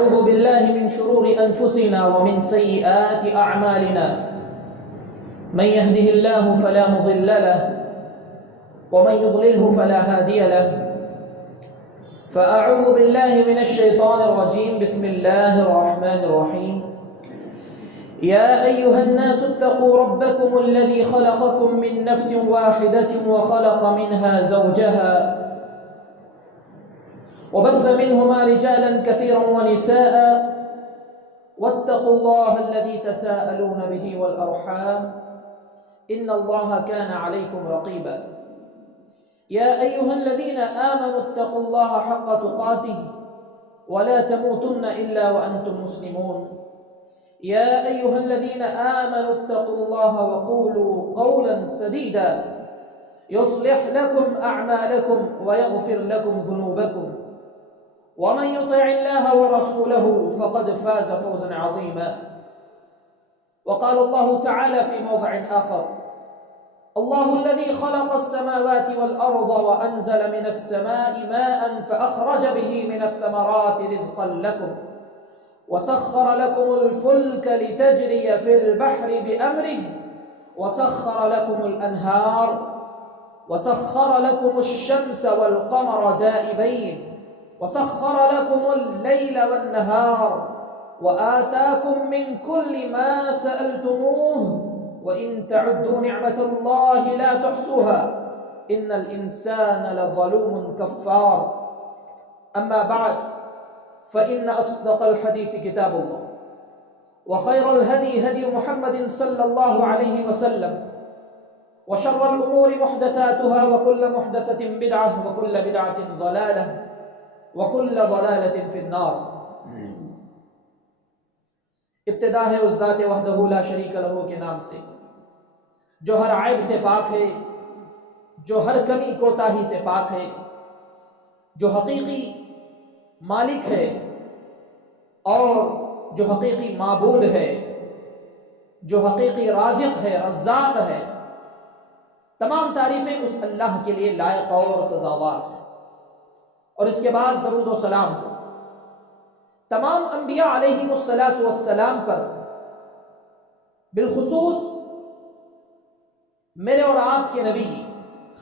ونعوذ بالله من شرور أنفسنا ومن سيئات أعمالنا من يهده الله فلا مضل له ومن يضلله فلا هادي له فأعوذ بالله من الشيطان الرجيم بسم الله الرحمن الرحيم يا أيها الناس اتقوا ربكم الذي خلقكم من نفس واحدة وخلق منها زوجها وبث منهما رجالا كثيرا ونساء واتقوا الله الذي تساءلون به والأرحام إن الله كان عليكم رقيبا يا أيها الذين آمنوا اتقوا الله حق تقاته ولا تموتن إلا وأنتم مسلمون يا أيها الذين آمنوا اتقوا الله وقولوا قولا سديدا يصلح لكم أعمالكم ويغفر لكم ذنوبكم ومن يطع الله ورسوله فقد فاز فوزا عظيما وقال الله تعالى في موضع آخر الله الذي خلق السماوات والأرض وأنزل من السماء ماء فأخرج به من الثمرات رزقا لكم وسخر لكم الفلك لتجري في البحر بأمره وسخر لكم الأنهار وسخر لكم الشمس والقمر دائبين وسخر لكم الليل والنهار وآتاكم من كل ما سألتموه وإن تعدوا نعمة الله لا تحصوها إن الإنسان لظلوم كفار أما بعد فإن أصدق الحديث كتاب الله وخير الهدي هدي محمد صلى الله عليه وسلم وشر الأمور محدثاتها وكل محدثة بدعة وكل بدعة ضلالة وكل ضلالة في النار ابتدا ہے اس ذات وحدہ لا شریک لہ کے نام سے جو ہر عیب سے پاک ہے، جو ہر کمی کوتاہی سے پاک ہے، جو حقیقی مالک ہے اور جو حقیقی معبود ہے، جو حقیقی رازق ہے، رزاق ہے۔ تمام تعریفیں اس اللہ کے لیے لائق اور سزاوار ہیں، اور اس کے بعد درود و سلام تمام انبیاء علیہم السلام پر، بالخصوص میرے اور آپ کے نبی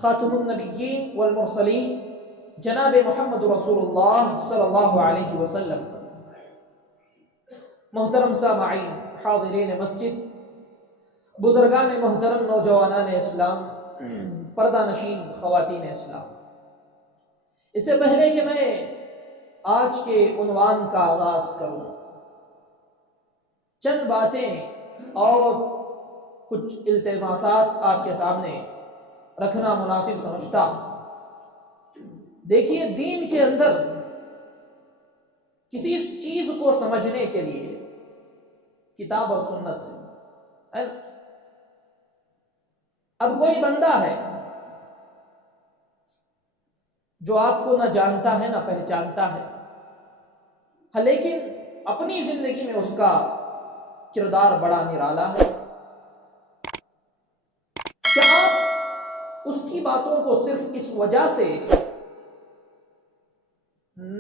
خاتم النبیین والمرسلین جناب محمد رسول اللہ صلی اللہ علیہ وسلم پر۔ محترم سامعین، حاضرین مسجد، بزرگان محترم، نوجوانان اسلام، پردہ نشین خواتین اسلام، اس سے پہلے کہ میں آج کے عنوان کا آغاز کروں، چند باتیں اور کچھ التماسات آپ کے سامنے رکھنا مناسب سمجھتا ہوں۔ دیکھیے، دین کے اندر کسی چیز کو سمجھنے کے لیے کتاب اور سنت ہے۔ اب کوئی بندہ ہے جو آپ کو نہ جانتا ہے نہ پہچانتا ہے، لیکن اپنی زندگی میں اس کا کردار بڑا نرالا ہے۔ کیا آپ اس کی باتوں کو صرف اس وجہ سے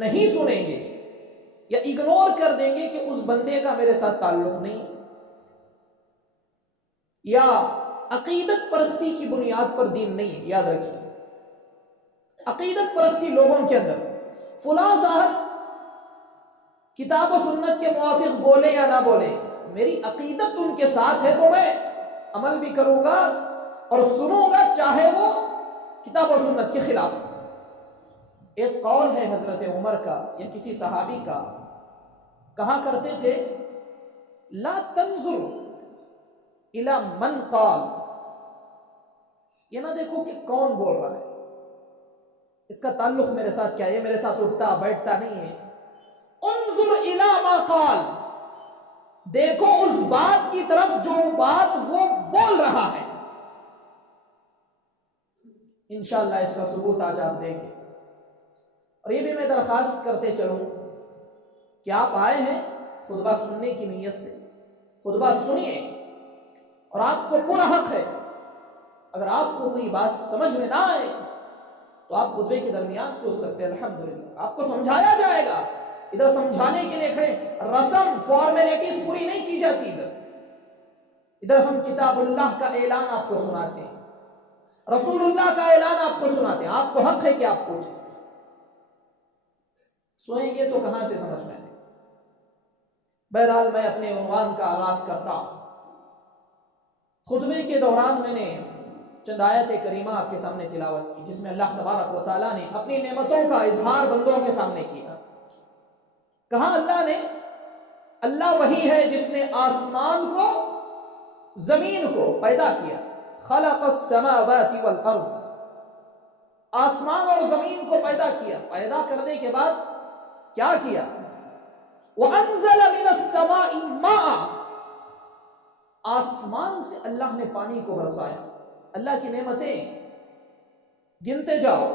نہیں سنیں گے یا اگنور کر دیں گے کہ اس بندے کا میرے ساتھ تعلق نہیں، یا عقیدت پرستی کی بنیاد پر دین نہیں ہے؟ یاد رکھیے، عقیدت پرستی لوگوں کے اندر، فلاں صاحب کتاب و سنت کے موافق بولے یا نہ بولے، میری عقیدت ان کے ساتھ ہے تو میں عمل بھی کروں گا اور سنوں گا، چاہے وہ کتاب و سنت کے خلاف۔ ایک قول ہے حضرت عمر کا یا کسی صحابی کا، کہا کرتے تھے لا تنظر الی من قال، یہ نہ دیکھو کہ کون بول رہا ہے، اس کا تعلق میرے ساتھ کیا ہے، یہ میرے ساتھ اٹھتا بیٹھتا نہیں ہے۔ انظر الی ما قال، دیکھو اس بات کی طرف جو بات وہ بول رہا ہے، انشاءاللہ اس کا ثبوت آج آپ دیں گے۔ اور یہ بھی میں درخواست کرتے چلوں کہ آپ آئے ہیں خطبہ سننے کی نیت سے، خطبہ سنیے، اور آپ کو پورا حق ہے، اگر آپ کو کوئی بات سمجھ میں نہ آئے تو آپ خطبے کے درمیان پوچھ سکتے ہیں، الحمدللہ آپ کو سمجھایا جائے گا، ادھر سمجھانے کے لیے کھڑے، رسم فارمیلٹیز پوری نہیں کی جاتی ادھر ہم کتاب اللہ کا اعلان آپ کو سناتے ہیں، رسول اللہ کا اعلان آپ کو سناتے ہیں، آپ کو حق ہے کہ آپ پوچھیں۔ سوئیں گے تو کہاں سے سمجھ میں آئے؟ بہرحال میں اپنے عنوان کا آغاز کرتا ہوں۔ خطبے کے دوران میں نے چند آیت کریمہ آپ کے سامنے تلاوت کی، جس میں اللہ تبارک و تعالیٰ نے اپنی نعمتوں کا اظہار بندوں کے سامنے کیا۔ کہا اللہ وہی ہے جس نے آسمان کو زمین کو پیدا کیا، خلق السماوات والارض، آسمان اور زمین کو پیدا کیا، پیدا کرنے کے بعد کیا کیا؟ وَأَنزَلَ مِنَ السَّمَاءِ مَاءً، آسمان سے اللہ نے پانی کو برسایا۔ اللہ کی نعمتیں گنتے جاؤ۔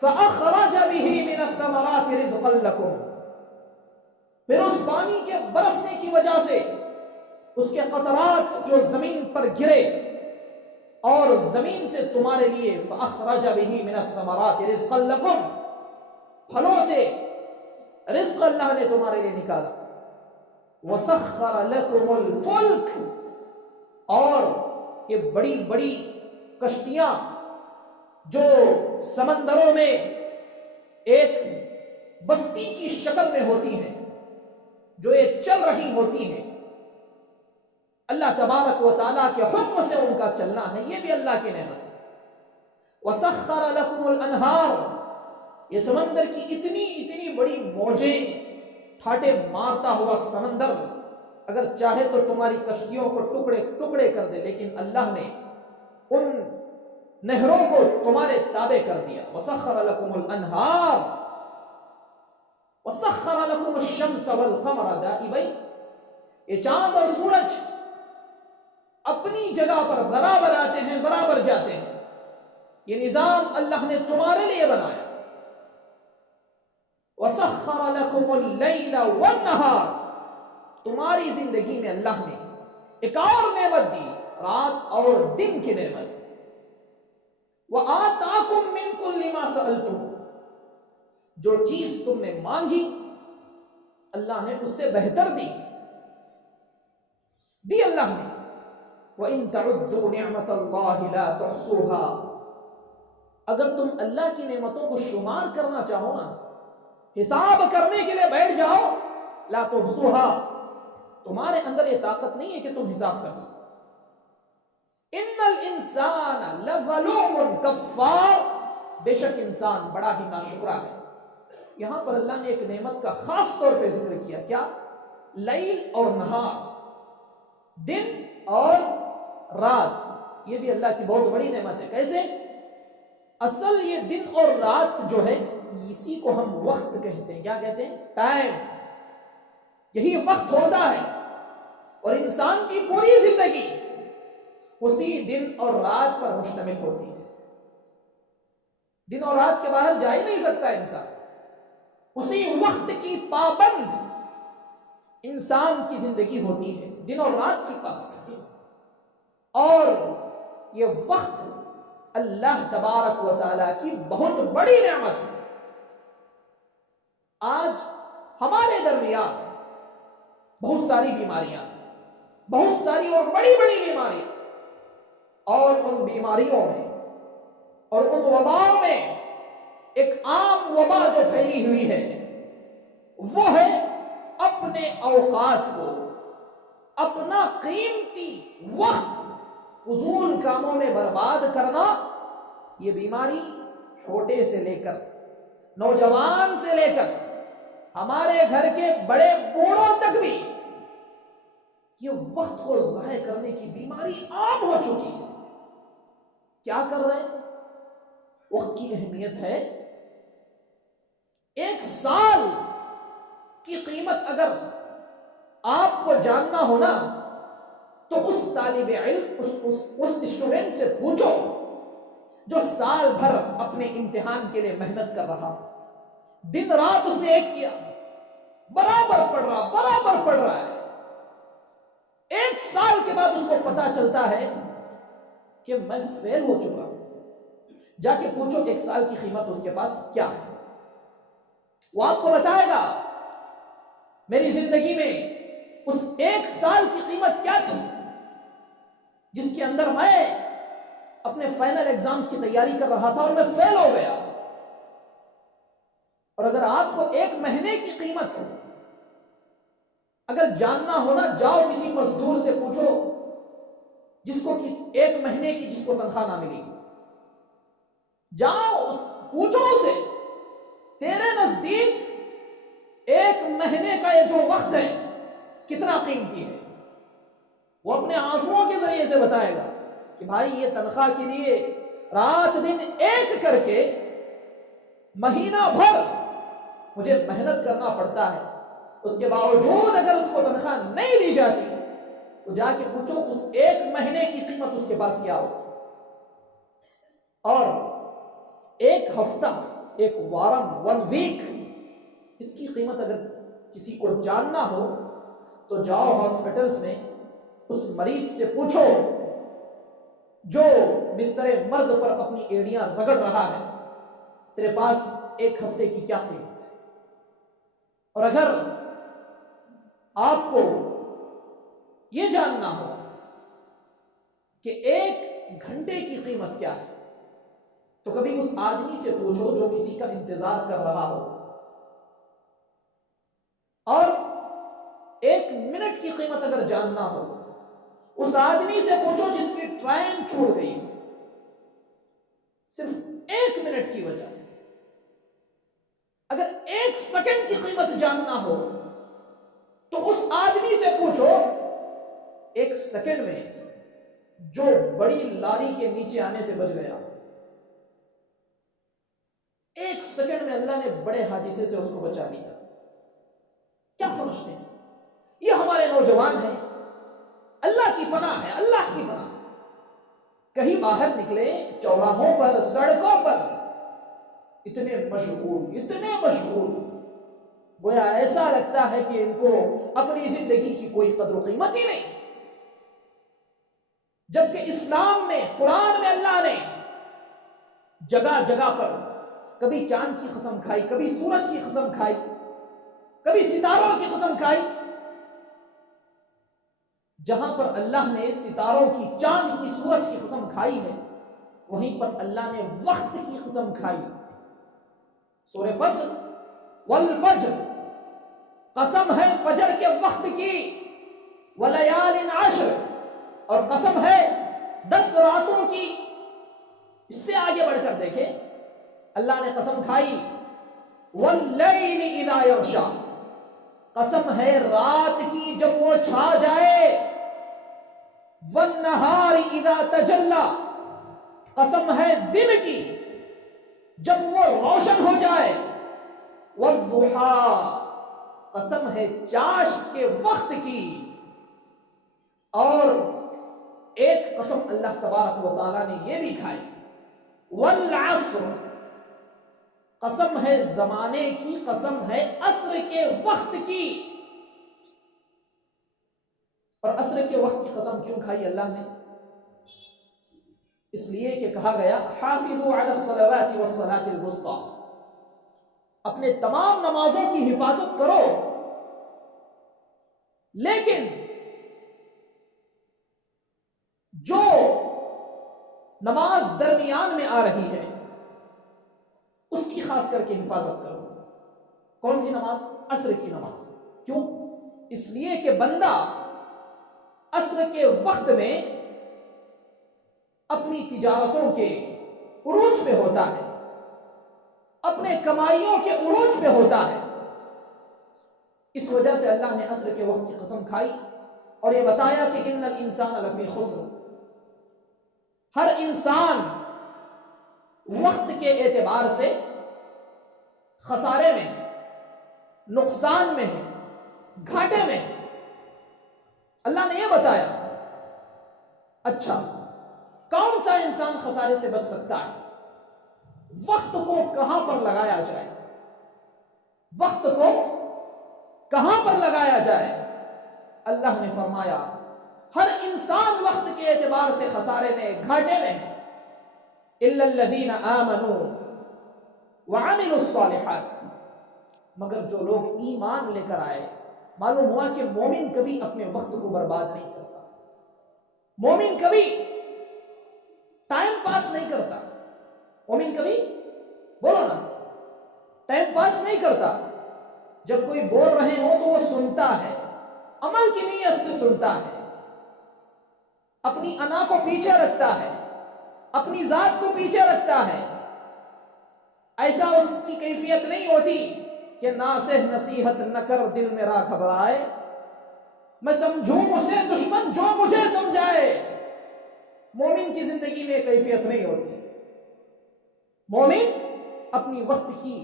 فَأَخْرَجَ بِهِ مِنَ الثَّمَرَاتِ رِزْقًا لَكُمْ، پھر اس پانی کے برسنے کی وجہ سے اس کے قطرات جو زمین پر گرے اور زمین سے تمہارے لیے فَأَخْرَجَ بِهِ مِنَ الثَّمَرَاتِ رِزْقًا لَكُمْ، پھلوں سے رزق اللہ نے تمہارے لیے نکالا۔ وَسَخَّرَ لَكُمُ الْفُلْكَ، اور یہ بڑی بڑی کشتیاں جو سمندروں میں ایک بستی کی شکل میں ہوتی ہیں، جو یہ چل رہی ہوتی ہیں، اللہ تبارک و تعالیٰ کے حکم سے ان کا چلنا ہے، یہ بھی اللہ کی نعمت ہے۔ وَسَخَّرَ لَكُمُ الْأَنْهَارَ، یہ سمندر کی اتنی بڑی موجیں، ٹھاٹے مارتا ہوا سمندر اگر چاہے تو تمہاری کشتیوں کو ٹکڑے ٹکڑے کر دے، لیکن اللہ نے ان نہروں کو تمہارے تابع کر دیا۔ وَسَخَّرَ لَكُمُ الْأَنْهَارَ وَسَخَّرَ لَكُمُ الشَّمْسَ وَالْقَمَرَ دَائِبَيْنِ، یہ چاند اور سورج اپنی جگہ پر برابر آتے ہیں، برابر جاتے ہیں، یہ نظام اللہ نے تمہارے لیے بنایا۔ وَسَخَّرَ لَكُمُ اللَّيْلَ وَالنَّهَارَ، تمہاری زندگی میں اللہ نے ایک اور نعمت دی، رات اور دن کی نعمت۔ وَآتَاكُم مِّن كُلِّ مَا سَأَلْتُمُ، جو چیز تم نے مانگی اللہ نے اس سے بہتر دی اللہ نے۔ وَإِن تَعُدُّوا نِعْمَةَ اللَّهِ لَا تُحْصُوهَا، اگر تم اللہ کی نعمتوں کو شمار کرنا چاہو نا، حساب کرنے کے لیے بیٹھ جاؤ، لا تحصوها، تمہارے اندر یہ طاقت نہیں ہے کہ تم حساب کر سکو۔ ان الانسان لظلوم کفار، بے شک انسان بڑا ہی ناشکرا ہے۔ یہاں پر اللہ نے ایک نعمت کا خاص طور پہ ذکر کیا، کیا؟ لیل اور نہار، دن اور رات، یہ بھی اللہ کی بہت بڑی نعمت ہے۔ کیسے؟ اصل یہ دن اور رات جو ہے اسی کو ہم وقت کہتے ہیں۔ کیا کہتے ہیں؟ ٹائم، یہی وقت ہوتا ہے، اور انسان کی پوری زندگی اسی دن اور رات پر مشتمل ہوتی ہے۔ دن اور رات کے باہر جا ہی نہیں سکتا انسان، اسی وقت کی پابند انسان کی زندگی ہوتی ہے، دن اور رات کی پابند۔ اور یہ وقت اللہ تبارک و تعالیٰ کی بہت بڑی نعمت ہے۔ آج ہمارے درمیان بہت ساری بیماریاں ہیں، بہت ساری اور بڑی بڑی بیماریاں، اور ان بیماریوں میں اور ان وباؤں میں ایک عام وبا جو پھیلی ہوئی ہے وہ ہے اپنے اوقات کو، اپنا قیمتی وقت فضول کاموں میں برباد کرنا۔ یہ بیماری چھوٹے سے لے کر نوجوان سے لے کر ہمارے گھر کے بڑے بوڑھوں تک بھی یہ وقت کو ضائع کرنے کی بیماری عام ہو چکی ہے۔ کیا کر رہے ہیں؟ وقت کی اہمیت ہے، ایک سال کی قیمت اگر آپ کو جاننا ہونا تو اس طالب علم، اس اسٹوڈنٹ سے پوچھو جو سال بھر اپنے امتحان کے لیے محنت کر رہا، دن رات اس نے ایک کیا، برابر پڑھ رہا ہے، ایک سال کے بعد اس کو پتا چلتا ہے کہ میں فیل ہو چکا ہوں۔ جا کے پوچھو ایک سال کی قیمت اس کے پاس کیا ہے، وہ آپ کو بتائے گا میری زندگی میں اس ایک سال کی قیمت کیا تھی جس کے اندر میں اپنے فائنل ایگزامز کی تیاری کر رہا تھا اور میں فیل ہو گیا. اور اگر آپ کو ایک مہینے کی قیمت اگر جاننا ہونا، جاؤ کسی مزدور سے پوچھو جس کو ایک مہینے کی جس کو تنخواہ نہ ملی، جاؤ پوچھو اسے تیرے نزدیک ایک مہینے کا یہ جو وقت ہے کتنا قیمتی ہے. وہ اپنے آنسوؤں کے ذریعے سے بتائے گا کہ بھائی یہ تنخواہ کے لیے رات دن ایک کر کے مہینہ بھر مجھے محنت کرنا پڑتا ہے، اس کے باوجود اگر اس کو تنخواہ نہیں دی جاتی تو جا کے پوچھو اس ایک مہینے کی قیمت اس کے پاس کیا ہوگی. اور ایک ہفتہ، ایک وارم، 1 ویک، اس کی قیمت اگر کسی کو جاننا ہو تو جاؤ ہاسپٹلز میں اس مریض سے پوچھو جو بستر مرض پر اپنی ایڑیاں رگڑ رہا ہے، تیرے پاس ایک ہفتے کی کیا قیمت ہے. اور اگر آپ کو یہ جاننا ہو کہ ایک گھنٹے کی قیمت کیا ہے تو کبھی اس آدمی سے پوچھو جو کسی کا انتظار کر رہا ہو. اور ایک منٹ کی قیمت اگر جاننا ہو اس آدمی سے پوچھو جس کی ٹرین چھوٹ گئی صرف 1 منٹ کی وجہ سے. اگر 1 سیکنڈ کی قیمت جاننا ہو تو اس آدمی سے پوچھو 1 سیکنڈ میں جو بڑی لاری کے نیچے آنے سے بچ گیا. 1 سیکنڈ میں اللہ نے بڑے حادثے سے اس کو بچا لیا. کیا سمجھتے ہیں؟ یہ ہمارے نوجوان ہیں، اللہ کی پناہ ہے، اللہ کی پناہ. کہیں باہر نکلے چوراہوں پر، سڑکوں پر، اتنے مشغول گویا ایسا لگتا ہے کہ ان کو اپنی زندگی کی کوئی قدر و قیمت ہی نہیں. جبکہ اسلام میں، قرآن میں اللہ نے جگہ جگہ پر کبھی چاند کی قسم کھائی، کبھی سورج کی قسم کھائی، کبھی ستاروں کی قسم کھائی. جہاں پر اللہ نے ستاروں کی، چاند کی، سورج کی قسم کھائی ہے وہیں پر اللہ نے وقت کی قسم کھائی. سورہ فجر، والفجر، قسم ہے فجر کے وقت کی، ولیال عشر، اور قسم ہے 10 راتوں کی. اس سے آگے بڑھ کر دیکھیں اللہ نے قسم کھائی واللیل اذا یغشا، قسم ہے رات کی جب وہ چھا جائے، والنہار اذا تجلی، قسم ہے دن کی جب وہ روشن ہو جائے، والضحی، قسم ہے چاشت کے وقت کی. اور ایک قسم اللہ تبارک و تعالیٰ نے یہ بھی کھائی، والعصر، قسم ہے زمانے کی، قسم ہے عصر کے وقت کی. اور عصر کے وقت کی قسم کیوں کھائی اللہ نے؟ اس لیے کہ کہا گیا حافظوا علی الصلوات والصلاة الوسطی، اپنے تمام نمازوں کی حفاظت کرو، لیکن جو نماز درمیان میں آ رہی ہے اس کی خاص کر کے حفاظت کرو. کون سی نماز؟ عصر کی نماز. کیوں؟ اس لیے کہ بندہ عصر کے وقت میں اپنی تجارتوں کے عروج پہ ہوتا ہے، اپنے کمائیوں کے عروج پہ ہوتا ہے. اس وجہ سے اللہ نے عصر کے وقت کی قسم کھائی اور یہ بتایا کہ ان الانسان لفی خسر، ہر انسان وقت کے اعتبار سے خسارے میں ہے، نقصان میں ہے، گھاٹے میں ہے. اللہ نے یہ بتایا. اچھا، کون سا انسان خسارے سے بچ سکتا ہے؟ وقت کو کہاں پر لگایا جائے، وقت کو کہاں پر لگایا جائے. اللہ نے فرمایا ہر انسان وقت کے اعتبار سے خسارے میں، گھاٹے میں ہے، الا الذین آمنوا وعملوا الصالحات، مگر جو لوگ ایمان لے کر آئے معلوم ہوا کہ مومن کبھی اپنے وقت کو برباد نہیں کرتا، مومن کبھی ٹائم پاس نہیں کرتا، مومن کبھی بولو نا ٹائم پاس نہیں کرتا۔ جب کوئی بول رہے ہو تو وہ سنتا ہے، عمل کی نیت سے سنتا ہے، اپنی انا کو پیچھے رکھتا ہے، اپنی ذات کو پیچھے رکھتا ہے۔ ایسا اس کی کیفیت نہیں ہوتی کہ ناصح نصیحت نہ کر دل میرا گھبرائے، میں سمجھوں اسے دشمن جو مجھے سمجھائے۔ مومن کی زندگی میں کیفیت نہیں ہوتی۔ مومن اپنی وقت کی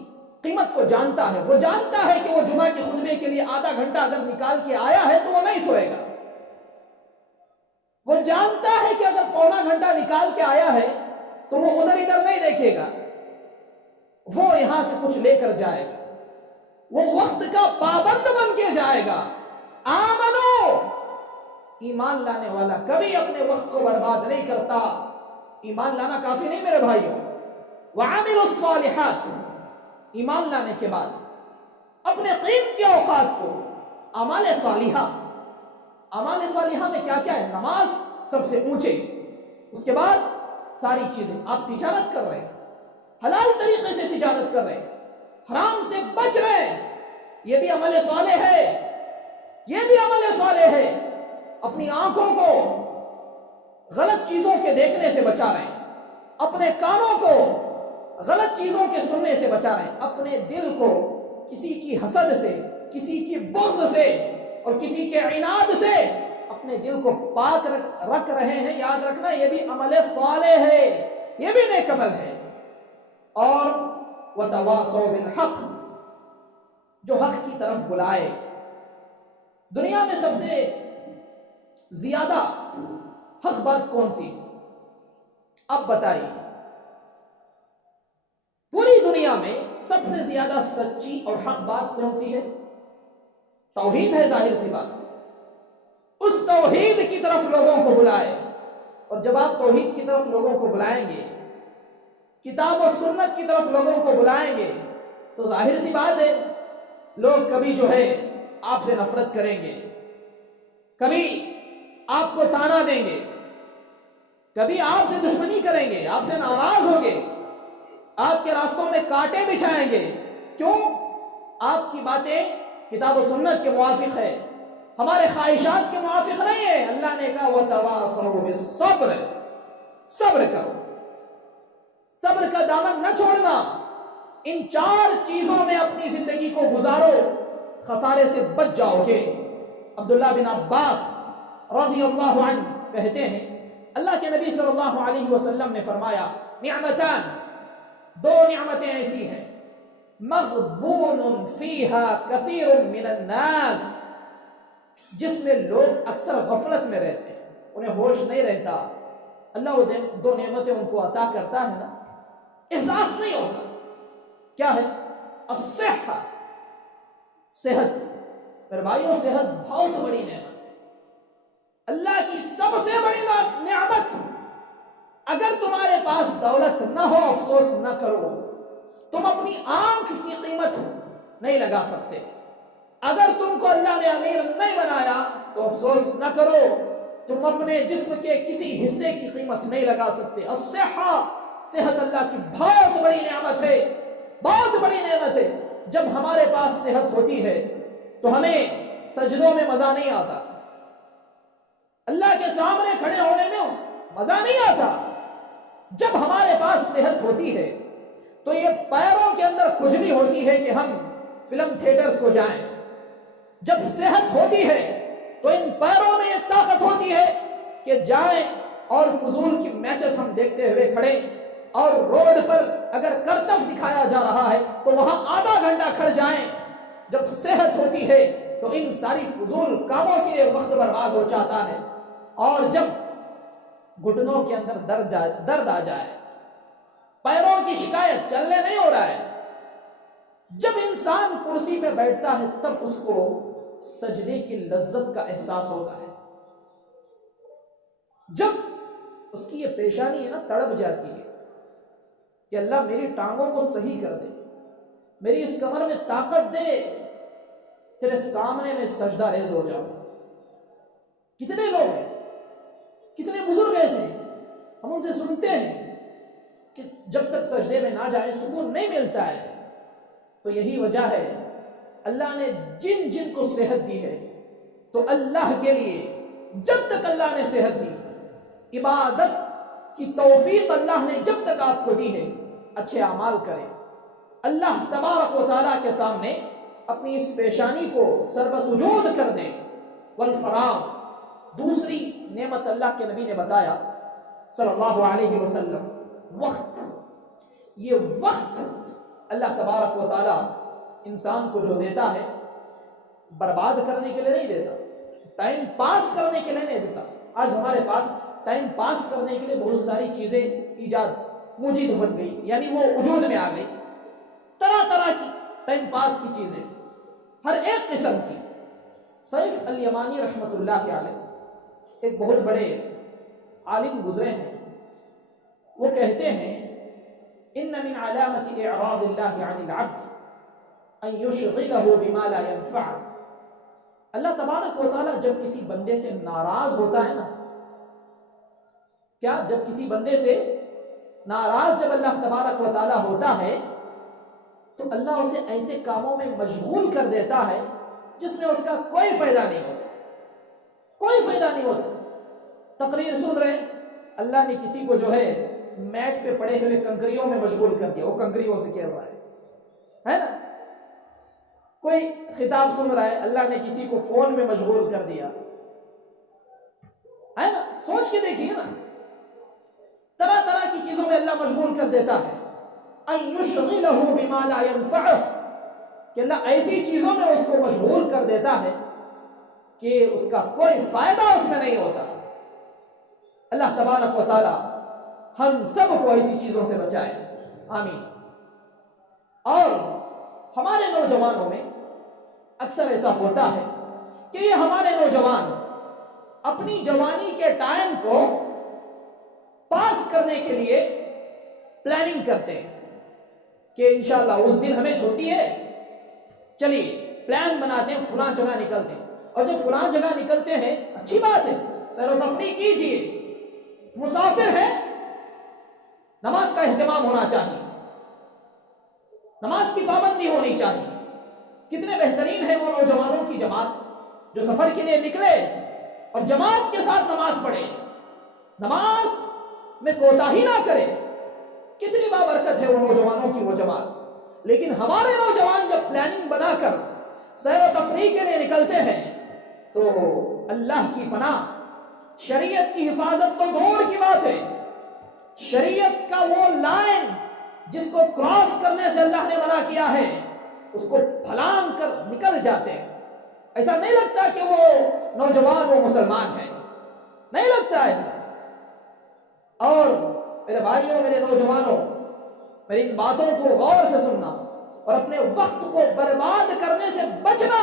قیمت کو جانتا ہے، وہ جانتا ہے کہ وہ جمعہ کے خطبے کے لیے آدھا گھنٹہ اگر نکال کے آیا ہے تو وہ نہیں سوئے گا، وہ جانتا ہے کہ اگر پونا گھنٹہ نکال کے آیا ہے تو وہ ادھر ادھر نہیں دیکھے گا، وہ یہاں سے کچھ لے کر جائے گا، وہ وقت کا پابند بن کے جائے گا۔ آمنو، ایمان لانے والا کبھی اپنے وقت کو برباد نہیں کرتا۔ ایمان لانا کافی نہیں میرے بھائیوں، وعاملوا الصالحات، ایمان لانے کے بعد اپنے قیمتی اوقات کو اعمال صالحہ، اعمال صالحہ میں کیا کیا ہے؟ نماز سب سے اونچے، اس کے بعد ساری چیزیں۔ آپ تجارت کر رہے ہیں، حلال طریقے سے تجارت کر رہے ہیں، حرام سے بچ رہے ہیں، یہ بھی عمل صالح ہے، یہ بھی عمل صالح ہے۔ اپنی آنکھوں کو غلط چیزوں کے دیکھنے سے بچا رہے ہیں، اپنے کانوں کو غلط چیزوں کے سننے سے بچا رہے ہیں، اپنے دل کو کسی کی حسد سے، کسی کی بغض سے اور کسی کے عناد سے اپنے دل کو پاک رکھ رہے ہیں۔ یاد رکھنا یہ بھی عمل صالح ہے، یہ بھی نیک عمل ہے۔ اور وَتَوَاصَوْا بِالْحَقِّ، جو حق کی طرف بلائے۔ دنیا میں سب سے زیادہ حق بات کون سی؟ اب بتائیے، پوری دنیا میں سب سے زیادہ سچی اور حق بات کون سی ہے؟ توحید ہے، ظاہر سی بات۔ اس توحید کی طرف لوگوں کو بلائے، اور جب آپ توحید کی طرف لوگوں کو بلائیں گے، کتاب و سنت کی طرف لوگوں کو بلائیں گے، تو ظاہر سی بات ہے لوگ کبھی جو ہے آپ سے نفرت کریں گے، کبھی آپ کو تانا دیں گے، کبھی آپ سے دشمنی کریں گے، آپ سے ناراض ہوں گے، آپ کے راستوں میں کانٹے بچھائیں گے۔ کیوں؟ آپ کی باتیں کتاب و سنت کے موافق ہے، ہمارے خواہشات کے موافق نہیں ہے۔ اللہ نے کہا وَتَوَاصَوْا بِالصَّبْرِ، صبر کرو، صبر کا دامن نہ چھوڑنا۔ ان چار چیزوں میں اپنی زندگی کو گزارو، خسارے سے بچ جاؤ گے۔ عبداللہ بن عباس رضی اللہ عنہ کہتے ہیں اللہ کے نبی صلی اللہ علیہ وسلم نے فرمایا نعمتان، دو نعمتیں ایسی ہیں مغبون فیہا کثیر من الناس، جس میں لوگ اکثر غفلت میں رہتے ہیں، انہیں ہوش نہیں رہتا۔ اللہ وہ دو نعمتیں ان کو عطا کرتا ہے نا، احساس نہیں ہوتا۔ کیا ہے؟ الصحہ، صحت۔ میرے بھائیوں، صحت بہت بڑی نعمت ہے، اللہ کی سب سے بڑی نعمت۔ اگر تمہارے پاس دولت نہ ہو افسوس نہ کرو، تم اپنی آنکھ کی قیمت نہیں لگا سکتے۔ اگر تم کو اللہ نے امیر نہیں بنایا تو افسوس نہ کرو، تم اپنے جسم کے کسی حصے کی قیمت نہیں لگا سکتے۔ الصحہ، صحت اللہ کی بہت بڑی نعمت ہے، بہت بڑی نعمت ہے۔ جب ہمارے پاس صحت ہوتی ہے تو ہمیں سجدوں میں مزہ نہیں آتا، اللہ کے سامنے کھڑے ہونے میں مزہ نہیں آتا۔ جب ہمارے پاس صحت ہوتی ہے تو یہ پیروں کے اندر کھجلی ہوتی ہے کہ ہم فلم تھیٹرز کو جائیں۔ جب صحت ہوتی ہے تو ان پیروں میں یہ طاقت ہوتی ہے کہ جائیں اور فضول کی میچز ہم دیکھتے ہوئے کھڑے، اور روڈ پر اگر کرتب دکھایا جا رہا ہے تو وہاں آدھا گھنٹہ کھڑ جائیں۔ جب صحت ہوتی ہے تو ان ساری فضول کاموں کے لیے وقت برباد ہو جاتا ہے۔ اور جب گھٹنوں کے اندر درد آ جائے، پیروں کی شکایت، چلنے نہیں ہو رہا ہے، جب انسان کرسی پہ بیٹھتا ہے تب اس کو سجدے کی لذت کا احساس ہوتا ہے۔ جب اس کی یہ پیشانی ہے نا تڑپ جاتی ہے کہ اللہ میری ٹانگوں کو صحیح کر دے، میری اس کمر میں طاقت دے، تیرے سامنے میں سجدہ ریز ہو جاؤں. کتنے لوگ ہیں، کتنے بزرگ ایسے ہیں، ہم ان سے سنتے ہیں کہ جب تک سجدے میں نہ جائے سکون نہیں ملتا ہے. تو یہی وجہ ہے اللہ نے جن جن کو صحت دی ہے تو اللہ کے لیے جب تک اللہ نے صحت دی، عبادت کی توفیق اللہ نے جب تک آپ کو دی ہے، اچھے اعمال کریں. اللہ تبارک و تعالیٰ کے سامنے اپنی اس پیشانی کو سربسجود کر دیں. والفراغ، دوسری نعمت اللہ کے نبی نے بتایا صلی اللہ علیہ وسلم، وقت. یہ وقت اللہ تبارک و تعالیٰ انسان کو جو دیتا ہے برباد کرنے کے لیے نہیں دیتا، ٹائم پاس کرنے کے لیے نہیں دیتا. آج ہمارے پاس ٹائم پاس کرنے کے لیے بہت ساری چیزیں ایجاد موجود بن گئی، یعنی وہ وجود میں آ گئی، طرح طرح کی ٹائم پاس کی چیزیں، ہر ایک قسم کی. سیف الیمانی رحمت اللہ علیہ ایک بہت بڑے عالم گزرے ہیں، وہ کہتے ہیں ان من علامت اعراض اللہ عن العبد ان یشغلہ بما لا ينفعہ. اللہ تبارک و تعالیٰ جب کسی بندے سے ناراض ہوتا ہے نا، کیا جب کسی بندے سے ناراض جب اللہ تبارک و تعالیٰ ہوتا ہے تو اللہ اسے ایسے کاموں میں مشغول کر دیتا ہے جس میں اس کا کوئی فائدہ نہیں ہوتا، کوئی فائدہ نہیں ہوتا. تقریر سن رہے ہیں، اللہ نے کسی کو جو ہے میٹ پہ پڑے ہوئے کنکریوں میں مشغول کر دیا، وہ کنکریوں سے کھیل رہا ہے نا. کوئی خطاب سن رہا ہے، اللہ نے کسی کو فون میں مشغول کر دیا ہے نا. سوچ کے دیکھیے نا، طرح طرح کی چیزوں میں اللہ مشغول کر دیتا ہے. ان یشغلہ بما لا ينفعہ، کہ اللہ ایسی چیزوں میں اس کو مشغول کر دیتا ہے کہ اس کا کوئی فائدہ اس میں نہیں ہوتا. اللہ تبارک و تعالی ہم سب کو ایسی چیزوں سے بچائے، آمین. اور ہمارے نوجوانوں میں اکثر ایسا ہوتا ہے کہ یہ ہمارے نوجوان اپنی جوانی کے ٹائم کو پاس کرنے کے لیے پلاننگ کرتے ہیں کہ انشاءاللہ اس دن ہمیں چھٹی ہے، چلیے پلان بناتے ہیں، فلاں جگہ نکلتے ہیں. اور جب فلاں جگہ نکلتے ہیں اچھی بات ہے، سیر و تفریح کیجیے، مسافر ہے، نماز کا اہتمام ہونا چاہیے، نماز کی پابندی ہونی چاہیے. کتنے بہترین ہے وہ نوجوانوں کی جماعت جو سفر کے لیے نکلے اور جماعت کے ساتھ نماز پڑھے، نماز میں کوتاہی نہ کرے. کتنی بابرکت ہے وہ نوجوانوں کی وہ جماعت. لیکن ہمارے نوجوان جب پلاننگ بنا کر سیر و تفریح کے لیے نکلتے ہیں تو اللہ کی پناہ، شریعت کی حفاظت تو دور کی بات ہے، شریعت کا وہ لائن جس کو کراس کرنے سے اللہ نے منع کیا ہے اس کو پھلانگ کر نکل جاتے ہیں. ایسا نہیں لگتا کہ وہ نوجوان وہ مسلمان ہیں، نہیں لگتا ایسا. اور میرے بھائیوں، میرے نوجوانوں، میری ان باتوں کو غور سے سننا اور اپنے وقت کو برباد کرنے سے بچنا.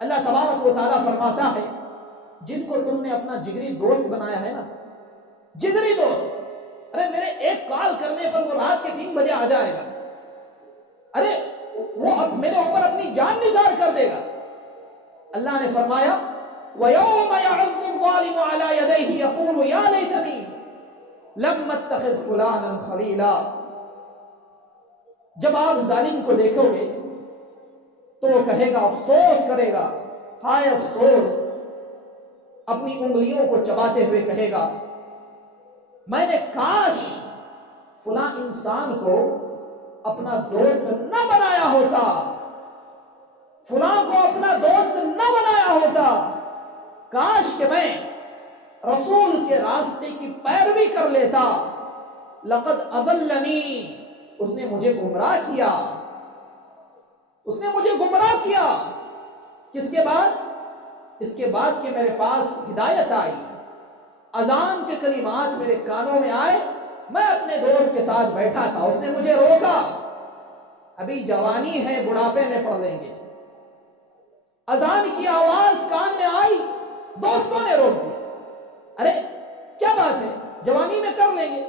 اللہ تبارک و تعالیٰ فرماتا ہے جن کو تم نے اپنا جگری دوست بنایا ہے نا، جگری دوست، ارے میرے ایک کال کرنے پر وہ رات کے 3 بجے آ جائے گا، ارے وہ اب میرے اوپر اپنی جان نثار کر دے گا. اللہ نے فرمایا وَيَوْمَ يَعُضُّ الظَّالِمُ عَلَى يَدَيْهِ يَقُولُ يَا لَيْتَنِي لَمْ أَتَّخِذْ فُلَانًا خَلِيلًا. جب آپ ظالم کو دیکھو گے تو وہ کہے گا، افسوس کرے گا، ہائے افسوس، اپنی انگلیوں کو چباتے ہوئے کہے گا میں نے کاش فلاں انسان کو اپنا دوست نہ بنایا ہوتا، فلاں کو اپنا دوست نہ بنایا ہوتا، کاش کہ میں رسول کے راستے کی پیروی کر لیتا. لقد اضلنی، اس نے مجھے گمراہ کیا، اس نے مجھے گمراہ کیا. کس کے بعد؟ اس کے بعد کہ میرے پاس ہدایت آئی، اذان کے کلمات میرے کانوں میں آئے، میں اپنے دوست کے ساتھ بیٹھا تھا، اس نے مجھے روکا. ابھی جوانی ہے، بڑھاپے میں پڑھ لیں گے. اذان کی آواز کان میں آئی، دوستوں نے روک دیا. ارے کیا بات ہے، جوانی میں کر لیں گے.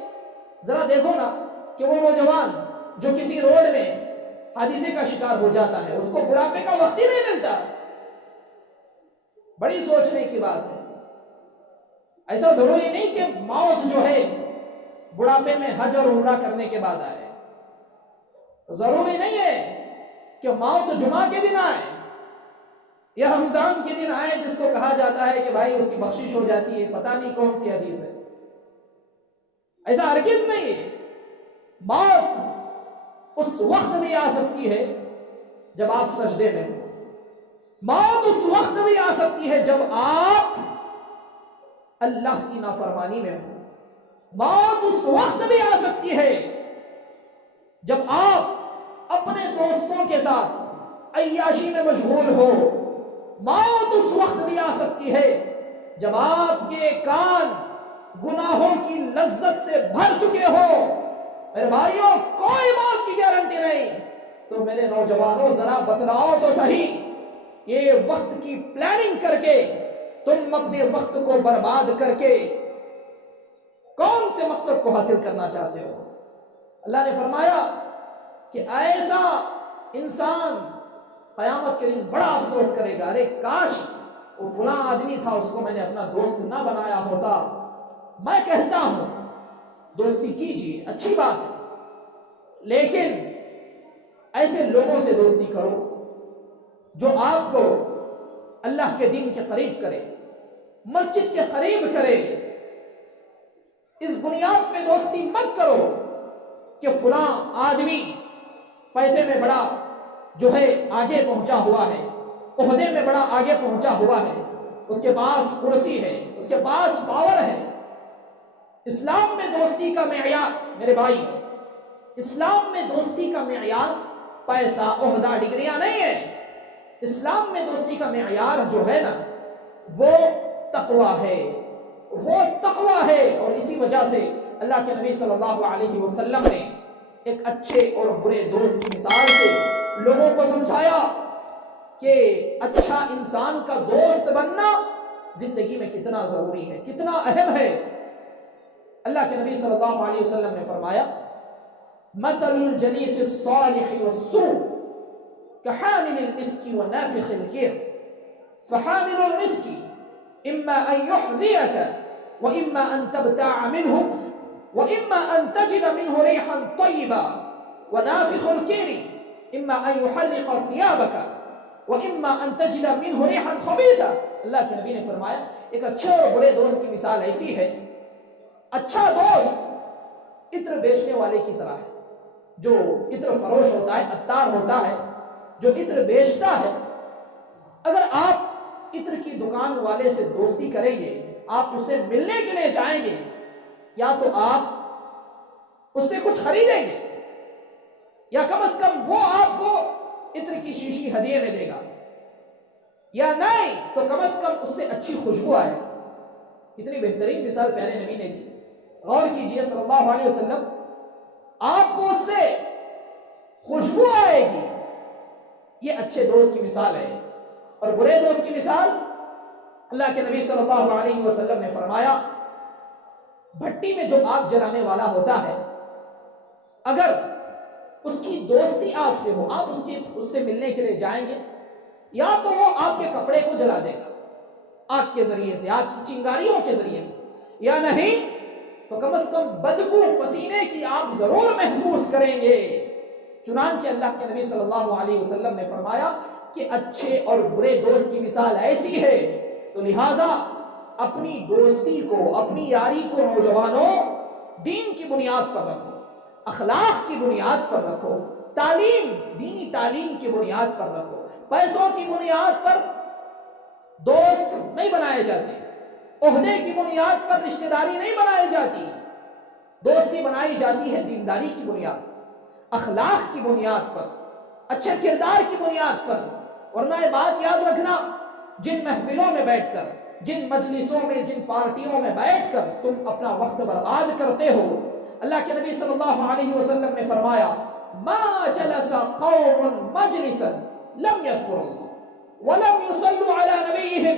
ذرا دیکھو نا کہ وہ نوجوان جو کسی روڈ میں حادثے کا شکار ہو جاتا ہے، اس کو بڑھاپے کا وقت ہی نہیں ملتا۔ بڑی سوچنے کی بات ہے۔ ایسا ضروری نہیں کہ موت جو ہے بڑھاپے میں حج اور عمرہ کرنے کے بعد آئے، ضروری نہیں ہے کہ موت جمعہ کے دن آئے یا رمضان کے دن آئے، جس کو کہا جاتا ہے کہ بھائی اس کی بخشش ہو جاتی ہے، پتہ نہیں کون سی حدیث ہے۔ ایسا ہرگز نہیں ہے۔ موت اس وقت بھی آ سکتی ہے جب آپ سجدے میں ہو، موت اس وقت بھی آ سکتی ہے جب آپ اللہ کی نافرمانی میں ہو، موت اس وقت بھی آ سکتی ہے جب آپ اپنے دوستوں کے ساتھ عیاشی میں مشغول ہو، موت اس وقت بھی آ سکتی ہے جب آپ کے کان گناہوں کی لذت سے بھر چکے ہو۔ میرے بھائیوں، کوئی موت کی گارنٹی نہیں۔ تو میرے نوجوانوں ذرا بتلاؤ تو صحیح، یہ وقت کی پلاننگ کر کے تم اپنے وقت کو برباد کر کے کون سے مقصد کو حاصل کرنا چاہتے ہو؟ اللہ نے فرمایا کہ ایسا انسان قیامت کے دن بڑا افسوس کرے گا، ارے کاش وہ فلاں آدمی تھا، اس کو میں نے اپنا دوست نہ بنایا ہوتا۔ میں کہتا ہوں دوستی کیجیے، اچھی بات ہے، لیکن ایسے لوگوں سے دوستی کرو جو آپ کو اللہ کے دین کے قریب کرے، مسجد کے قریب کرے۔ اس بنیاد پہ دوستی مت کرو کہ فلاں آدمی پیسے میں بڑا جو ہے آگے پہنچا ہوا ہے، عہدے میں بڑا آگے پہنچا ہوا ہے، اس کے پاس کرسی ہے، اس کے پاس پاور ہے۔ اسلام میں دوستی کا معیار، میرے بھائی، اسلام میں دوستی کا معیار پیسہ، عہدہ، ڈگریاں نہیں ہے۔ اسلام میں دوستی کا معیار جو ہے نا وہ تقویٰ ہے، وہ تقویٰ ہے۔ اور اسی وجہ سے اللہ کے نبی صلی اللہ علیہ وسلم نے ایک اچھے اور برے دوست کی مثال سے لوگوں کو سمجھایا کہ اچھا انسان کا دوست بننا زندگی میں کتنا ضروری ہے، کتنا اہم ہے۔ اللہ کے نبی صلی اللہ علیہ وسلم نے فرمایا مثل الجلیس الصالح والسوء كحامل المسك ونافخ الكير فحامل المسك إما أن يحذيك وإما أن تبتاع منه وإما أن تجد منه ريحا طيبا ونافخ الكير إما أن يحرق ثيابك وإما أن تجد منه ريحا خبيثا۔ اللہ کے نبی نے فرمایا ایک اچھے اور برے دوست کی مثال ایسی ہے، اچھا دوست عطر بیچنے والے کی طرح ہے، جو عطر فروش ہوتا ہے، عطار ہوتا ہے، جو عطر بیچتا ہے۔ اگر آپ عطر کی دکان والے سے دوستی کریں گے، آپ اس سے ملنے کے لیے جائیں گے، یا تو آپ اس سے کچھ خریدیں گے یا کم از کم وہ آپ کو عطر کی شیشی ہدیے میں دے گا، یا نہیں تو کم از کم اس سے اچھی خوشبو آئے گا۔ کتنی بہترین مثال پیارے نبی نے دی، غور کیجئے صلی اللہ علیہ وسلم، آپ کو اس سے خوشبو آئے گی۔ یہ اچھے دوست کی مثال ہے۔ اور برے دوست کی مثال اللہ کے نبی صلی اللہ علیہ وسلم نے فرمایا بھٹی میں جو آگ جلانے والا ہوتا ہے، اگر اس کی دوستی آپ سے ہو، آپ اس سے ملنے کے لیے جائیں گے، یا تو وہ آپ کے کپڑے کو جلا دے گا آگ کے ذریعے سے، آگ کی چنگاریوں کے ذریعے سے، یا نہیں تو کم از کم بدبو پسینے کی آپ ضرور محسوس کریں گے۔ چنانچہ اللہ کے نبی صلی اللہ علیہ وسلم نے فرمایا کہ اچھے اور برے دوست کی مثال ایسی ہے، تو لہٰذا اپنی دوستی کو، اپنی یاری کو نوجوانوں دین کی بنیاد پر رکھو، اخلاق کی بنیاد پر رکھو، تعلیم، دینی تعلیم کی بنیاد پر رکھو۔ پیسوں کی بنیاد پر دوست نہیں بنائے جاتے، عہدے کی بنیاد پر رشتہ داری نہیں بنائی جاتی، دوستی بنائی جاتی ہے دینداری کی بنیاد پر، اخلاق کی بنیاد پر، اچھے کردار کی بنیاد پر۔ ورنہ یہ بات یاد رکھنا، جن محفلوں میں بیٹھ کر، جن مجلسوں میں، جن پارٹیوں میں بیٹھ کر تم اپنا وقت برباد کرتے ہو، اللہ کے نبی صلی اللہ علیہ وسلم نے فرمایا ما جلس قوم مجلسا لم يذكروا الله ولم يصلوا على نبيهم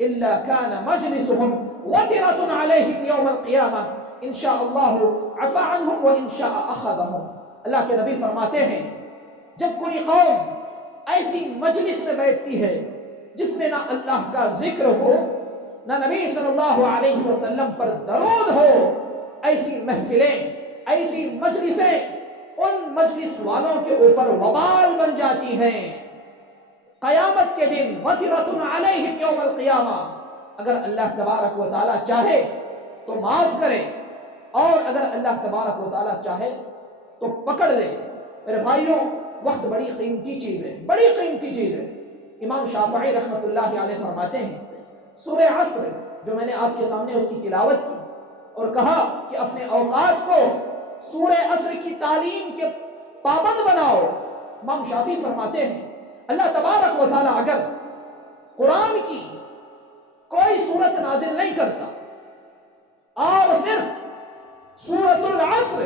الا كان مجلسهم وترة عليهم يوم القيامة ان شاء الله عفا عنهم وان شاء اخذهم۔ اللہ کے نبی فرماتے ہیں جب کوئی قوم ایسی مجلس میں بیٹھتی ہے جس میں نہ اللہ کا ذکر ہو نہ نبی صلی اللہ علیہ وسلم پر درود ہو، ایسی محفلیں، ایسی مجلسیں ان مجلس والوں کے اوپر وبال بن جاتی ہیں قیامت کے دن، وَتِرَةٌ عَلَيْهِمْ يَوْمَ الْقِيَامَةِ۔ اگر اللہ تبارک و تعالیٰ چاہے تو معاف کرے، اور اگر اللہ تبارک و تعالیٰ چاہے تو پکڑ لے۔ میرے بھائیوں، وقت بڑی قیمتی چیز ہے، بڑی قیمتی چیز ہے۔ امام شافعی رحمۃ اللہ علیہ فرماتے ہیں سورہ عصر جو میں نے آپ کے سامنے اس کی تلاوت کی اور کہا کہ اپنے اوقات کو سورہ عصر کی تعلیم کے پابند بناؤ، امام شافعی فرماتے ہیں اللہ تبارک و تعالیٰ اگر قرآن کی کوئی سورت نازل نہیں کرتا اور صرف سورۃ العصر،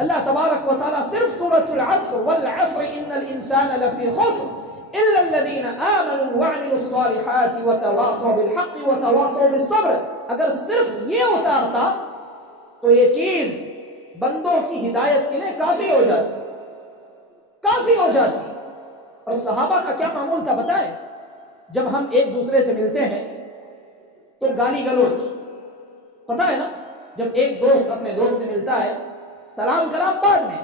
اللہ تبارک و تعالیٰ صرف سورۃ العصر والعصر ان الانسان لفی خسر الا الذین آمنوا وعملوا الصالحات وتواصوا بالحق وتواصوا بالصبر، اگر صرف یہ اتارتا تو یہ چیز بندوں کی ہدایت کے لیے کافی ہو جاتی، کافی ہو جاتی۔ اور صحابہ کا کیا معمول تھا بتائیں؟ جب ہم ایک دوسرے سے ملتے ہیں تو گالی گلوچ، پتہ ہے نا، جب ایک دوست اپنے دوست سے ملتا ہے سلام کرام بعد میں،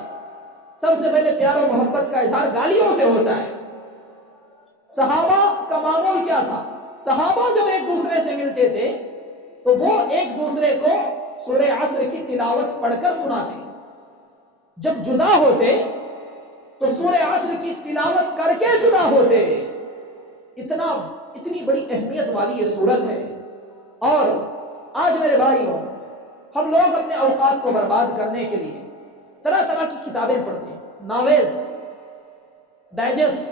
سب سے پہلے پیار و محبت کا اظہار گالیوں سے ہوتا ہے۔ صحابہ کا معمول کیا تھا؟ صحابہ جب ایک دوسرے سے ملتے تھے تو وہ ایک دوسرے کو سورہ عصر کی تلاوت پڑھ کر سناتے، جب جدا ہوتے تو سورہ عصر کی تلاوت کر کے جدا ہوتے۔ اتنی بڑی اہمیت والی یہ سورت ہے۔ اور آج میرے بھائیوں، ہم لوگ اپنے اوقات کو برباد کرنے کے لیے طرح طرح کی کتابیں پڑھتے ہیں، ناولز، ڈائجسٹ۔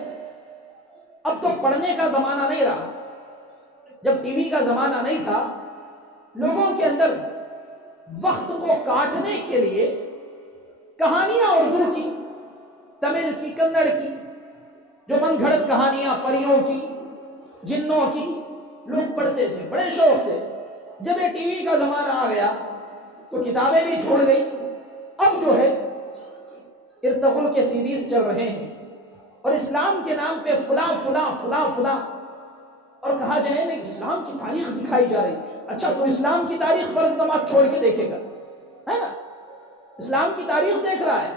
اب تو پڑھنے کا زمانہ نہیں رہا۔ جب ٹی وی کا زمانہ نہیں تھا، لوگوں کے اندر وقت کو کاٹنے کے لیے کہانیاں اردو کی، تمل کی، کنڑ کی، جو من گھڑت کہانیاں پریوں کی، جنوں کی لوگ پڑھتے تھے بڑے شوق سے۔ جب یہ ٹی وی کا زمانہ آ گیا تو کتابیں بھی چھوڑ گئی۔ اب جو ہے ارطغرل کے سیریز چل رہے ہیں اور اسلام کے نام پہ فلاں فلاں فلاں فلاں، اور کہا جائے نہیں اسلام کی تاریخ دکھائی جا رہی۔ اچھا تو اسلام کی تاریخ فرض نماز چھوڑ کے دیکھے گا، ہے نا؟ اسلام کی تاریخ دیکھ رہا ہے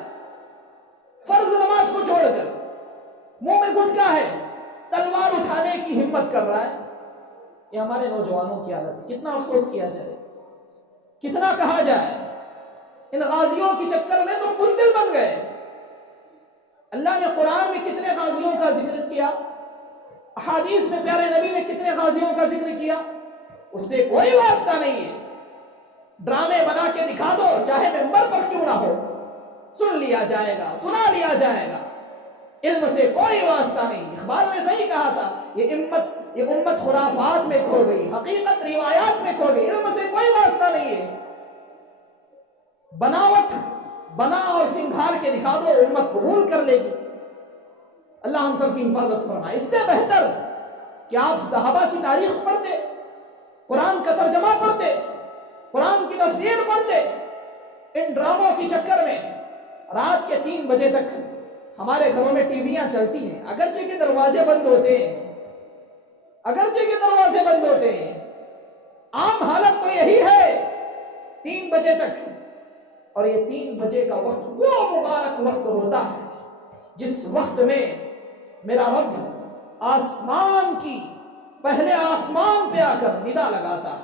فرض نماز کو چھوڑ کر، منہ میں گٹکا ہے، تلوار اٹھانے کی ہمت کر رہا ہے۔ یہ ہمارے نوجوانوں کی حالت ہے۔ کتنا افسوس کیا جائے، کتنا کہا جائے، ان غازیوں کی چکر میں تم بزدل بن گئے۔ اللہ نے قرآن میں کتنے غازیوں کا ذکر کیا، احادیث میں پیارے نبی نے کتنے غازیوں کا ذکر کیا، اس سے کوئی واسطہ نہیں ہے۔ ڈرامے بنا کے دکھا دو، چاہے ممبر پر کیوں نہ ہو، سن لیا جائے گا، سنا لیا جائے گا، علم سے کوئی واسطہ نہیں۔ اقبال نے صحیح کہا تھا، یہ امت خرافات میں کھو گئی، حقیقت روایات میں کھو گئی، علم سے کوئی واسطہ نہیں ہے۔ بناوٹ بنا اور سنگھار کے دکھا دو، امت قبول کر لے گی۔ اللہ ہم سب کی حفاظت فرمائے۔ اس سے بہتر کہ آپ صحابہ کی تاریخ پڑھتے، قرآن کا ترجمہ پڑھتے، قرآن کی تفسیر پڑھتے۔ ان ڈراموں کی چکر میں رات کے 3 بجے تک ہمارے گھروں میں ٹی ویاں چلتی ہیں، اگرچہ کے دروازے بند ہوتے ہیں، اگرچہ کے دروازے بند ہوتے ہیں، عام حالت تو یہی ہے 3 بجے تک۔ اور یہ 3 بجے کا وقت وہ مبارک وقت ہوتا ہے جس وقت میں میرا رب آسمان کی پہلے آسمان پہ آ کر ندا لگاتا ہے،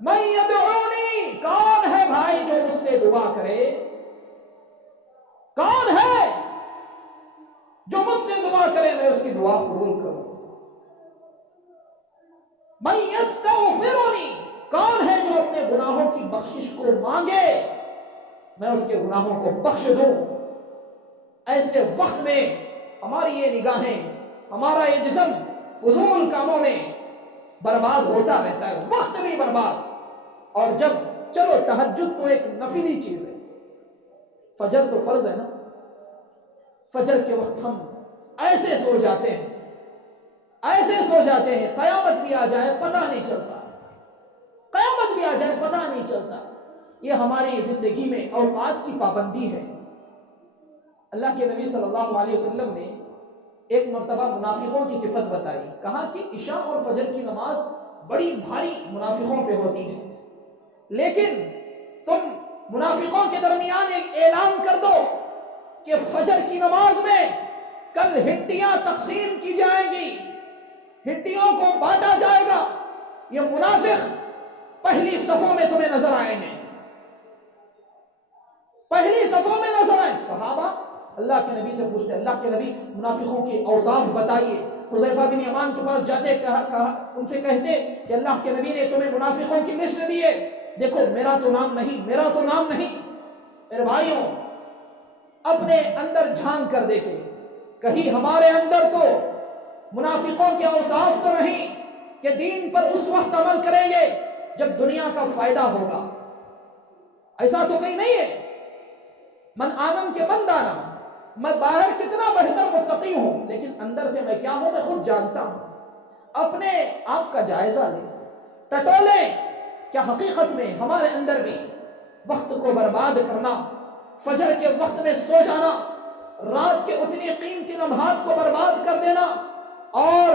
من یدعونی، کون ہے بھائی جو مجھ سے دعا کرے، کون ہے جو مجھ سے دعا کرے میں اس کی دعا قبول کروں، من یستغفرنی، کون ہے جو اپنے گناہوں کی بخشش کو مانگے میں اس کے گناہوں کو بخش دوں۔ ایسے وقت میں ہماری یہ نگاہیں، ہمارا یہ جسم فضول کاموں میں برباد ہوتا رہتا ہے، وقت بھی برباد۔ اور جب چلو تہجد تو ایک نفلی چیز ہے، فجر تو فرض ہے نا، فجر کے وقت ہم ایسے سو جاتے ہیں، ایسے سو جاتے ہیں، قیامت بھی آ جائے پتہ نہیں چلتا، قیامت بھی آ جائے پتہ نہیں چلتا۔ یہ ہماری زندگی میں اوقات کی پابندی ہے۔ اللہ کے نبی صلی اللہ علیہ وسلم نے ایک مرتبہ منافقوں کی صفت بتائی. کہا کہ عشاء اور فجر کی نماز بڑی بھاری منافقوں پہ ہوتی ہے، لیکن تم منافقوں کے درمیان ایک اعلان کر دو کہ فجر کی نماز میں کل ہڈیاں تقسیم کی جائیں گی، ہڈیوں کو بانٹا جائے گا، یہ منافق پہلی صفوں میں تمہیں نظر آئیں گے، پہلی صفوں میں نظر آئیں. صحابہ اللہ کے نبی سے پوچھتے، اللہ کے نبی منافقوں کی اوصاف بتائیے. حذیفہ بن یمان کے پاس جاتے، ان سے کہتے کہ اللہ کے نبی نے تمہیں منافقوں کی لسٹ دی ہے، دیکھو میرا تو نام نہیں، میرا تو نام نہیں. میرے بھائیوں، اپنے اندر جھانک کر دیکھیں، کہیں ہمارے اندر تو منافقوں کے اوصاف تو نہیں کہ دین پر اس وقت عمل کریں گے جب دنیا کا فائدہ ہوگا. ایسا تو کہیں نہیں ہے. من آنم کے من دانم، میں باہر کتنا بہتر متقی ہوں لیکن اندر سے میں کیا ہوں میں خود جانتا ہوں. اپنے آپ کا جائزہ لیں، ٹٹولیں. کیا حقیقت میں ہمارے اندر بھی وقت کو برباد کرنا، فجر کے وقت میں سو جانا، رات کے اتنی قیمتی لمحات کو برباد کر دینا اور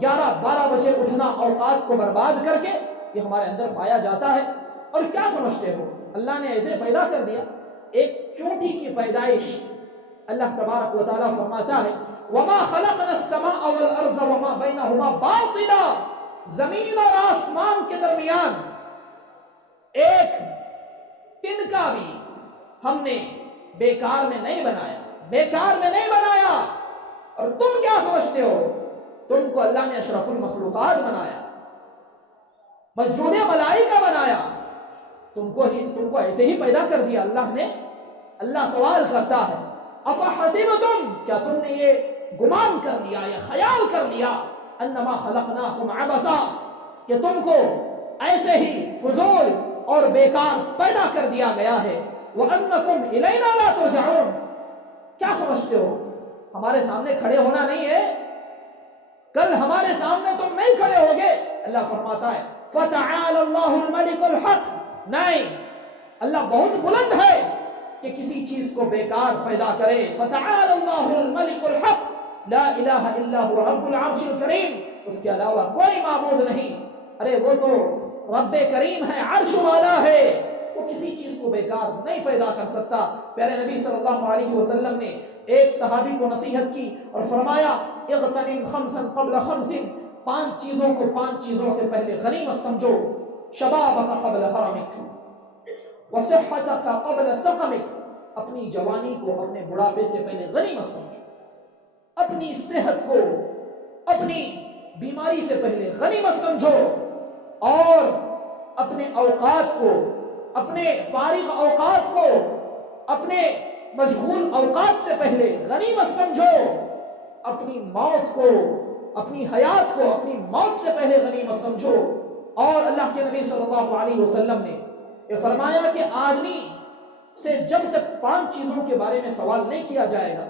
11-12 بجے اٹھنا اوقات کو برباد کر کے، یہ ہمارے اندر پایا جاتا ہے؟ اور کیا سمجھتے ہو اللہ نے ایسے پیدا کر دیا؟ ایک چونٹی کی پیدائش اللہ تبارک و تعالیٰ فرماتا ہے وَمَا خَلَقْنَا السَّمَاءَ وَالْأَرْضَ وَمَا بَيْنَهُمَا بَاطِلًا، زمین اور آسمان کے درمیان ایک تنکا بھی ہم نے بیکار میں نہیں بنایا، بیکار میں نہیں بنایا. اور تم کیا سمجھتے ہو؟ تم کو اللہ نے اشرف المخلوقات بنایا، مسجود ملائکہ بنایا، تم کو ایسے ہی پیدا کر دیا اللہ نے. اللہ سوال کرتا ہے افحسبتم، کیا تم نے یہ گمان کر لیا، یہ خیال کر لیا انما خلقناکم عبثا، کہ تم کو ایسے ہی فضول اور بیکار پیدا کر دیا گیا ہے، وانکم الینا لا ترجعون. کیا سمجھتے ہو ہمارے سامنے کھڑے ہونا نہیں ہے؟ کل ہمارے سامنے تم نہیں کھڑے ہوگے. اللہ فرماتا ہے فتعال اللہ الملک الحق، نہیں، اللہ بہت بلند ہے کہ کسی چیز کو بیکار پیدا کرے. فتعال اللہ الملک الحق لا الہ الا هو رب العرش الکریم، اس کے علاوہ کوئی معبود نہیں. ارے وہ تو رب کریم ہے، عرش والا ہے، وہ کسی چیز کو بیکار نہیں پیدا کر سکتا. پیارے نبی صلی اللہ علیہ وسلم نے ایک صحابی کو نصیحت کی اور فرمایا اغتنم خمسا قبل خمس، 5 چیزوں کو 5 چیزوں سے پہلے غنیمت سمجھو. شبابک قبل حرمک وصحتک قبل سقمک، اپنی جوانی کو اپنے بڑھاپے سے پہلے غنیمت سمجھو، اپنی صحت کو اپنی بیماری سے پہلے غنیمت سمجھو، اور اپنے اوقات کو، اپنے فارغ اوقات کو اپنے مشغول اوقات سے پہلے غنیمت سمجھو، اپنی موت کو، اپنی حیات کو اپنی موت سے پہلے غنیمت سمجھو. اور اللہ کے نبی صلی اللہ علیہ وسلم نے یہ فرمایا کہ آدمی سے جب تک 5 چیزوں کے بارے میں سوال نہیں کیا جائے گا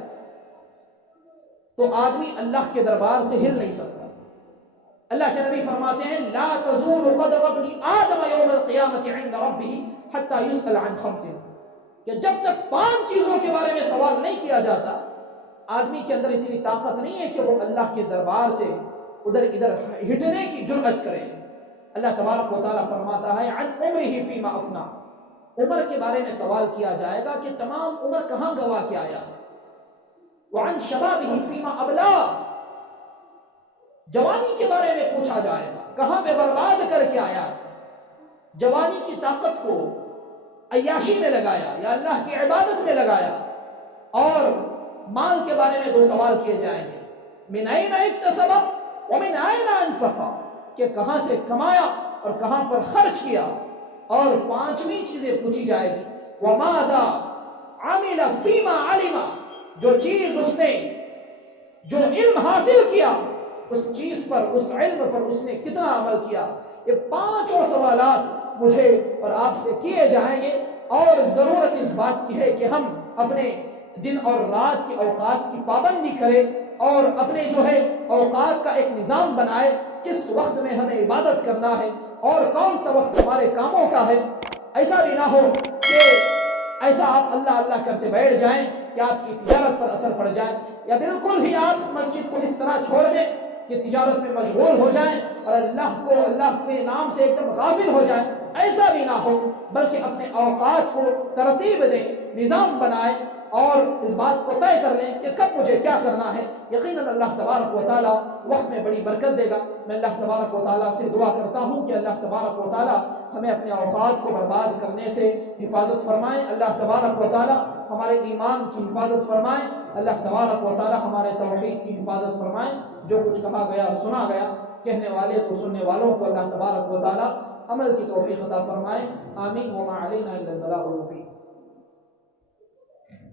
تو آدمی اللہ کے دربار سے ہل نہیں سکتا. اللہ کے نبی فرماتے ہیں لا تزول قدم ابن آدم یوم القیامت عند ربہ حتی یسأل عن 5، کہ جب تک 5 چیزوں کے بارے میں سوال نہیں کیا جاتا آدمی کے اندر اتنی طاقت نہیں ہے کہ وہ اللہ کے دربار سے ادھر ادھر ہٹنے کی جرأت کرے. اللہ تبارک و تعالیٰ فرماتا ہے عن عمرہ فیما افنا، عمر کے بارے میں سوال کیا جائے گا کہ تمام عمر کہاں گوا کے آیا ہے. وعن شبابہ فیما ابلا، جوانی کے بارے میں پوچھا جائے گا کہاں پہ برباد کر کے آیا ہے. جوانی کی طاقت کو عیاشی میں لگایا یا اللہ کی عبادت میں لگایا. اور مال کے بارے میں 2 سوال کیے جائیں گے من این اکتسب ومن این انفق، کہ کہاں سے کمایا اور کہاں پر خرچ کیا. اور 5ویں چیزیں پوچھی جائے گی وماذا عمل فیما علم، جو چیز اس نے، جو علم حاصل کیا اس چیز پر، اس علم پر اس نے کتنا عمل کیا. یہ 5 سوالات مجھے اور آپ سے کیے جائیں گے. اور ضرورت اس بات کی ہے کہ ہم اپنے دن اور رات کے اوقات کی پابندی کریں اور اپنے جو ہے اوقات کا ایک نظام بنائے، کس وقت میں ہمیں عبادت کرنا ہے اور کون سا وقت ہمارے کاموں کا ہے. ایسا بھی نہ ہو کہ ایسا آپ اللہ اللہ کرتے بیٹھ جائیں کہ آپ کی تجارت پر اثر پڑ جائے، یا بالکل ہی آپ مسجد کو اس طرح چھوڑ دیں کہ تجارت میں مشغول ہو جائیں اور اللہ کے نام سے ایک دم غافل ہو جائیں. ایسا بھی نہ ہو، بلکہ اپنے اوقات کو ترتیب دیں، نظام بنائیں اور اس بات کو طے کر لیں کہ کب مجھے کیا کرنا ہے. یقیناً اللہ تبارک و تعالیٰ وقت میں بڑی برکت دے گا. میں اللہ تبارک و تعالیٰ سے دعا کرتا ہوں کہ اللہ تبارک و تعالیٰ ہمیں اپنے اوقات کو برباد کرنے سے حفاظت فرمائیں. اللہ تبارک و تعالیٰ ہمارے ایمان کی حفاظت فرمائیں. اللہ تبارک و تعالیٰ ہمارے توحید کی حفاظت فرمائیں. جو کچھ کہا گیا سنا گیا، کہنے والے کو سننے والوں کو اللہ تبارک و تعالیٰ عمل کی توفیق عطا فرمائیں. آمین. وما علینا الا البلاغ المبین.